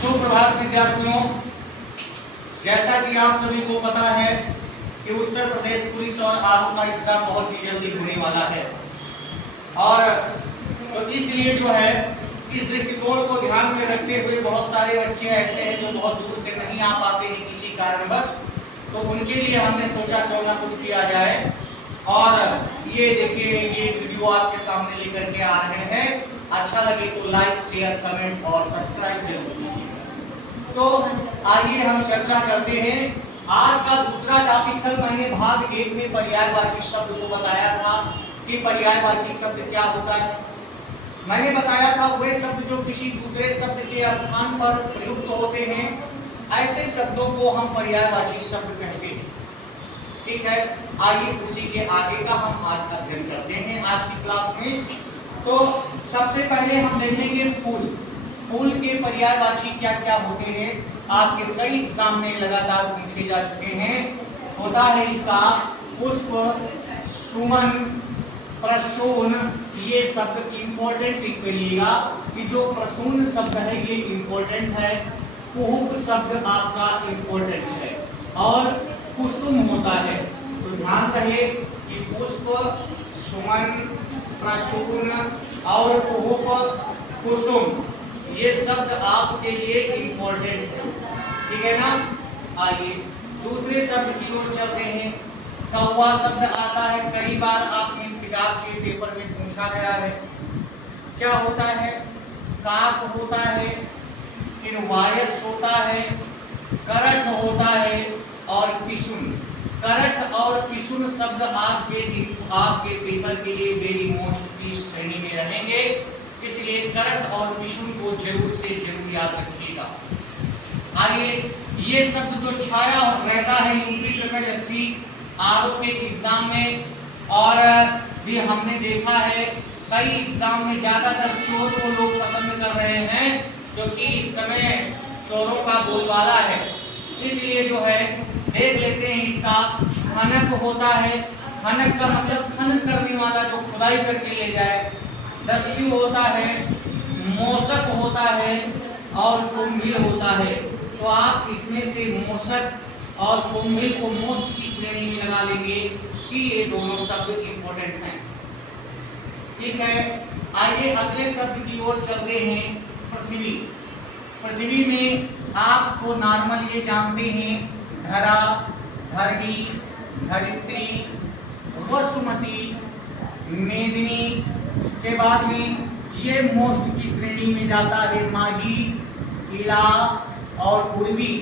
सुप्रभात विद्यार्थियों, जैसा कि आप सभी को पता है कि उत्तर प्रदेश पुलिस और आरओ का एग्जाम बहुत ही जल्दी होने वाला है और तो इसलिए जो है इस दृष्टिकोण को ध्यान में रखते हुए बहुत सारे बच्चे ऐसे हैं जो बहुत दूर से नहीं आ पाते हैं किसी कारणवश, तो उनके लिए हमने सोचा क्यों ना कुछ किया जाए। और ये देखिए, ये वीडियो आपके सामने लेकर के आ रहे हैं। अच्छा लगे तो लाइक, शेयर, कमेंट और सब्सक्राइब जरूर कीजिएगा। तो आइए हम चर्चा करते हैं। आज का दूसरा टॉपिक कल मैंने भाग 1 में पर्यायवाची शब्द को बताया था कि पर्यायवाची शब्द क्या होता है। मैंने बताया था वे शब्द जो किसी दूसरे शब्द के स्थान पर प्रयुक्त होते हैं, ऐसे शब्दों को हम पर्यायवाची शब्द कहते हैं। ठीक है, आइए उसी के आगे का हम आज अध्ययन करते हैं आज की क्लास में। तो सबसे पहले हम देखेंगे फूल। फूल के पर्यायवाची क्या क्या होते हैं, आपके कई एग्जाम में लगातार पूछे जा चुके हैं। होता है इसका पुष्प, सुमन, प्रसून। ये शब्द इंपॉर्टेंट टिक करिएगा कि जो प्रसून शब्द है ये इंपॉर्टेंट है, कुहुक शब्द आपका इंपॉर्टेंट है और कुसुम होता है। तो ध्यान रहे कि पुष्प, सुमन, प्रसून और कुहुक, कुसुम ये शब्द आपके लिए इंपॉर्टेंट है। ठीक है ना। आइए दूसरे शब्द की ओर चल रहे हैं। कौवा शब्द आता है, कई बार आपने किताब के पेपर में पूछा गया है। क्या होता है? काक होता है, फिर वायस होता है, करठ होता है और पिसुन। करठ और पिसुन शब्द आपके पेपर के लिए वेरी मोस्ट की श्रेणी में रहेंगे, इसलिए करठ और पिसुन को जरूर से जरूर याद रखिएगा। आइए, ये शब्द जो छाया रहता है यूपी ट्रिपल एससी आरओ के एग्जाम में, और भी हमने देखा है कई एग्जाम में ज्यादातर चोर को लोग पसंद कर रहे हैं क्योंकि इस समय चोरों का बोलबाला है। इसलिए जो है देख लेते हैं इसका। खनक होता है, खनक का मतलब खनन करने वाला जो खुदाई करके ले जाए। दस्यु होता है, मोसक होता है और कुंभिल होता है। तो आप इसमें से मोसक और कुंभिल को मोस्ट की श्रेणी में लगा लेंगे कि ये दोनों शब्द इंपॉर्टेंट हैं। ठीक है, आइए अगले शब्द की ओर चलते हैं। पृथ्वी। पृथ्वी में आपको नॉर्मल ये जानते हैं धरा, धरणी, धरित्री, वसुमती, मेदिनी। के बाद में ये मोस्ट की श्रेणी में जाता है माही, इला और पूर्वी।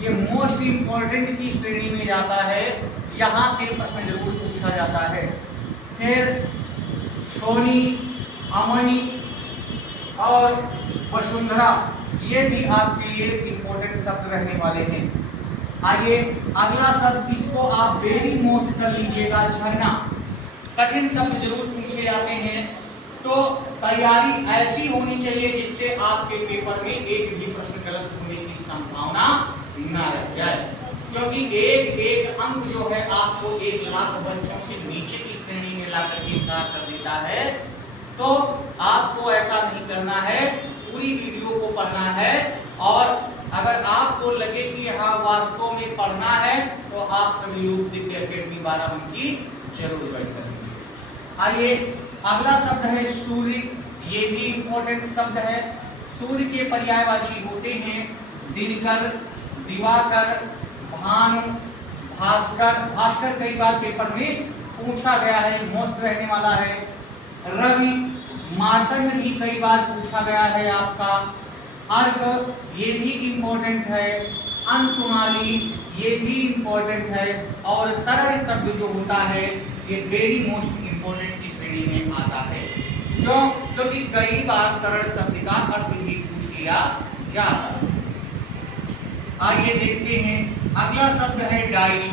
ये मोस्ट इंपॉर्टेंट की श्रेणी में जाता है, यहाँ से प्रश्न जरूर पूछा जाता है। फिर सोनी, अमनी और वसुंधरा, ये भी आपके लिए इंपॉर्टेंट शब्द रहने वाले हैं। आइए अगला शब्द, इसको आप वेरी मोस्ट कर लीजिएगा, झरना। कठिन शब्द जरूर पूछे जाते हैं, तो तैयारी ऐसी होनी चाहिए जिससे आपके पेपर में एक भी प्रश्न गलत होने की संभावना ना रह जाए, क्योंकि एक एक अंक जो है आपको 1 लाख बच्चों से नीचे की श्रेणी में ला करके खड़ा कर देता है। तो आपको ऐसा नहीं करना है, पूरी वीडियो को पढ़ना है और अगर आपको लगे कि हाँ वास्तव में पढ़ना है तो आप सभी लोग दिव्य एकेडमी बाराबंकी जरूर ज्वाइन करेंगे। आइए अगला शब्द है सूर्य। ये भी इंपॉर्टेंट शब्द है। सूर्य के पर्यायवाची होते हैं दिनकर, दिवाकर, भानु, भास्कर। भास्कर कई बार पेपर में पूछा गया है, मोस्ट रहने वाला है। रवि, मार्तंड भी कई बार पूछा गया है आपका। अर्क, ये भी इंपॉर्टेंट है। अंशुमाली, ये भी इंपॉर्टेंट है। और तरल शब्द जो होता है ये वेरी मोस्ट इंपॉर्टेंट की श्रेणी में आता है, क्योंकि कई बार तरल शब्द का अर्थ भी पूछ लिया जाता है। आइए देखते हैं अगला शब्द है डायरी।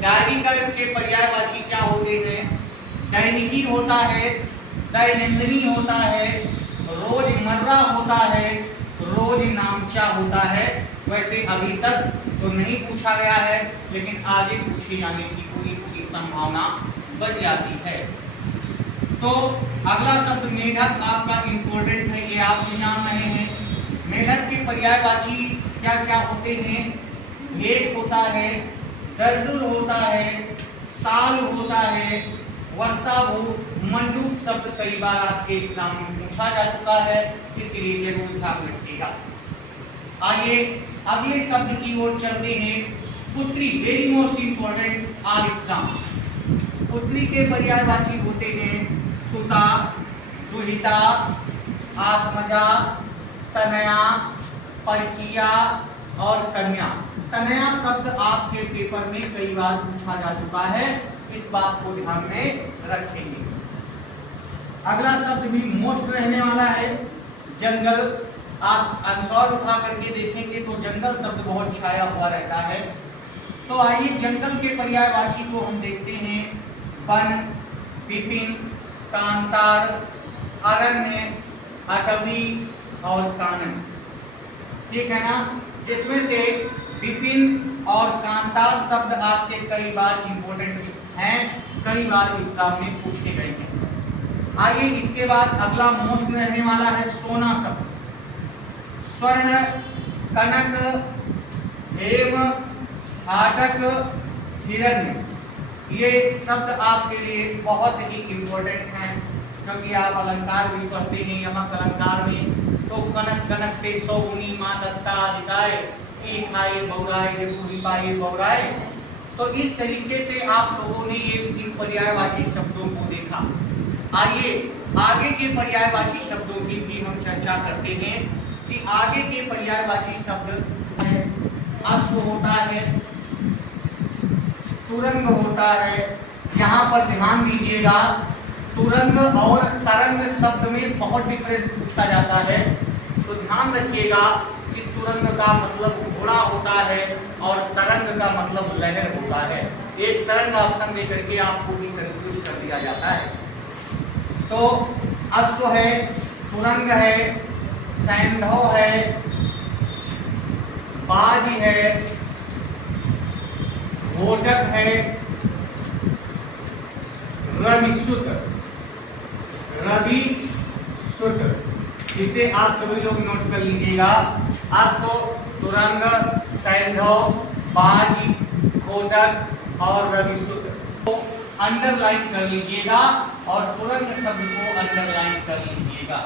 डायरी के पर्यायवाची क्या होते हैं? दैनिकी होता है, दैनंदिनी होता है, रोजमर्रा होता है, रोज नामचा होता है। वैसे अभी तक तो नहीं पूछा गया है, लेकिन आगे पूछे जाने की पूरी संभावना बन जाती है। तो अगला शब्द मेढक आपका इंपॉर्टेंट है, ये आप भी जान रहे हैं। मेढक के पर्यायवाची क्या क्या होते हैं? भेद होता है, दर्दुर होता है, साल होता है, वर्षाभू, मंडूक शब्द कई बार आपके एग्जाम में पूछा जा चुका है, इसलिए जरूर ध्यान रखिएगा। आइए अगले शब्द की ओर चलते हैं। पुत्री, very most important all exam. पुत्री के पर्यायवाची होते हैं सुता, दुहिता, आत्मजा, तनया, परकिया और कन्या। तनया शब्द आपके पेपर में कई बार पूछा जा चुका है, इस बात को ध्यान में रखेंगे। अगला शब्द भी मोस्ट रहने वाला है, जंगल। आप आंसर उठा करके देखेंगे तो जंगल शब्द बहुत छाया हुआ रहता है। तो आइए जंगल के पर्यायवाची को हम देखते हैं। वन, विपिन, कांतार, अरण्य, अटवी और कानन। ठीक है ना? जिसमें से विपिन और कांतार शब्द आपके कई बार इंपॉर्टेंट हैं, कई बार एग्जाम में पूछे गए हैं। आइए इसके बाद अगला मोस्ट रहने वाला है सोना शब्द। स्वर्ण, कनक, हेम, हाटक, हिरण्य। ये शब्द आपके लिए बहुत ही इंपॉर्टेंट हैं, क्योंकि आप अलंकार भी पढ़ते हैं। यमक अलंकार में तो कनक कनक पे सौगुनी माँ दत्ता दिखाए, ई खाए बौराए जगू ही पाए बौराए। तो इस तरीके से आप लोगों ने ये इन पर्यायवाची शब्दों को देखा। आइए आगे के पर्यायवाची शब्दों की भी हम चर्चा करते हैं कि आगे के पर्यायवाची शब्द है। अश्व होता है, तुरंग होता है। यहाँ पर ध्यान दीजिएगा, तुरंग और तरंग शब्द में बहुत डिफरेंस पूछा जाता है, तो ध्यान रखिएगा कि तुरंग का मतलब घोड़ा होता है और तरंग का मतलब लहर होता है। एक तरंग ऑप्शन दे करके आपको भी कंफ्यूज कर दिया जाता है। तो अश्व है, तुरंग है, सैंधव है, बाज है, घोटक है, रविसुत। इसे आप सभी लोग नोट कर लीजिएगा। अश्व, तुरंग, सैंधव, बाज, घोटक और रविसुत को अंडरलाइन कर लीजिएगा और तुरंग शब्द को अंडरलाइन कर लीजिएगा।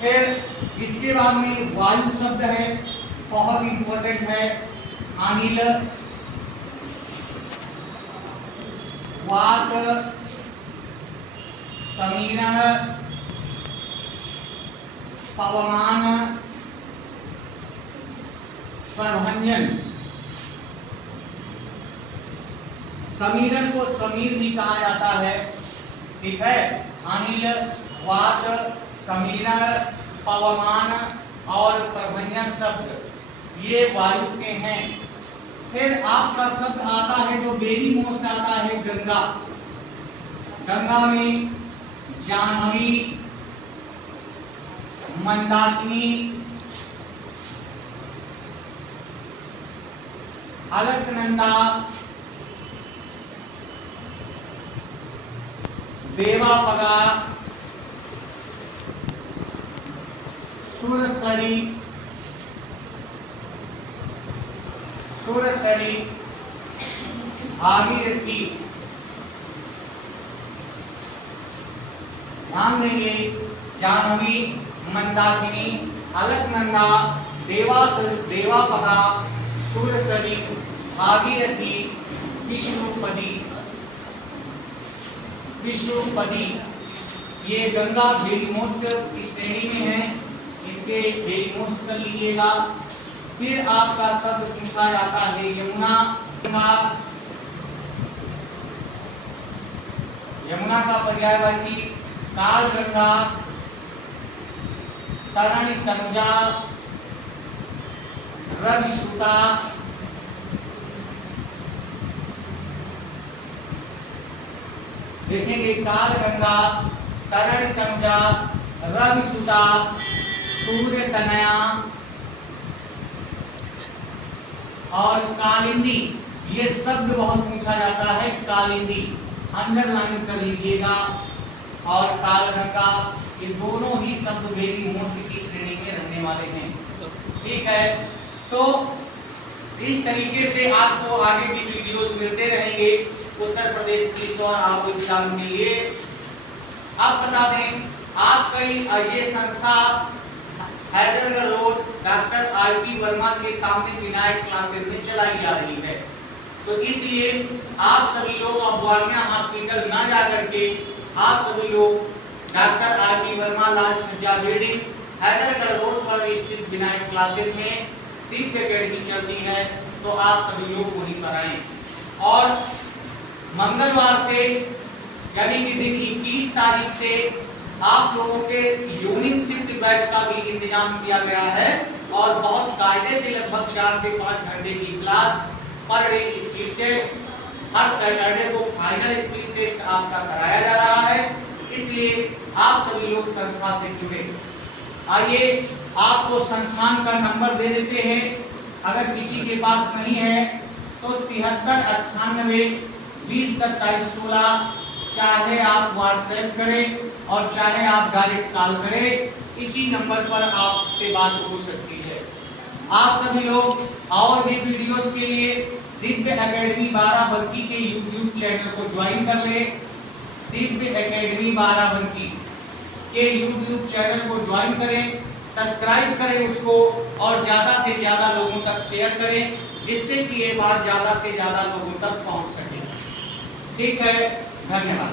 फिर इसके बाद में वायु शब्द है, बहुत इंपॉर्टेंट है। अनिल, वात, समीरण, पवमान, प्रभंजन। समीरण को समीर भी कहा जाता है। ठीक है? अनिल, वात, समीरण, पवमान और प्रभंजन शब्द ये वायु के हैं। फिर आपका शब्द आता है जो वेरी मोस्ट आता है, गंगा। गंगा में जाह्नवी, मंदाकिनी, अलकनंदा, देवापगा, सुरसरी, भागीरथी। ध्यान देंगे, जाह्नवी, मंदाकिनी, अलकनंदा, देवापगा, सुरसरी, भागीरथी, विष्णुपदी। ये गंगा वेरी मोस्ट की श्रेणी में है, इनके वेरी मोस्ट कर लीजिएगा। फिर आपका शब्द पूछा जाता है यमुना। यमुना का पर्यायवाची काल गंगा, तरणी तनुजा, रविसुता, देखेंगे काल गंगा, तरणी तनुजा, रविसुता, सूर्य तनया और कालिंदी। ये शब्द बहुत पूछा जाता है, कालिंदी अंडरलाइन कर लीजिएगा। और कालगंगा, ये दोनों ही शब्द वेरी मोस्ट की श्रेणी में रहने करने वाले हैं। ठीक है, तो इस तरीके से आपको आगे भी वीडियोस मिलते रहेंगे उत्तर प्रदेश पुलिस और आरओ एग्जाम के लिए। अब बता दें आपका ये संस्था Haidergarh road doctor IP Verma के सामने विनायक क्लासेस में चलाई जा रही है। तो इसलिए आप सभी लोग अब वानिया हॉस्पिटल ना जा करके आप सभी लोग डॉक्टर आईपी वर्मा लाल छज्जा बिल्डिंग हैदरगढ़ रोड पर स्थित विनायक क्लासेस में दिव्य अकेडमी चलती है, तो आप सभी लोग वहीं पर आएं। और मंगलवार से यानी कि दिन 21 तारीख से आप लोगों के यूनिक शिफ्ट बैच का भी इंतजाम किया गया है और बहुत कायदे से लगभग 4 से 5 घंटे की class per day speed test, हर सैटरडे को फाइनल स्पीड टेस्ट आपका कराया जा रहा है। इसलिए आप सभी लोग संस्था से जुड़े। आइए आपको संस्थान का नंबर दे देते हैं, अगर किसी के पास नहीं है तो 7398 20 27 16, चाहे आप व्हाट्सएप करें और चाहे आप डायरेक्ट कॉल करें, इसी नंबर पर आपसे बात हो सकती है। आप सभी लोग और भी वीडियोस के लिए दिव्य एकेडमी बाराबंकी के YouTube चैनल को ज्वाइन कर लें। दिव्य एकेडमी बाराबंकी के YouTube चैनल को ज्वाइन करें, सब्सक्राइब करें उसको और ज़्यादा से ज़्यादा लोगों तक शेयर करें, जिससे कि ये बात ज़्यादा से ज़्यादा लोगों तक पहुंच सके। ठीक है, धन्यवाद।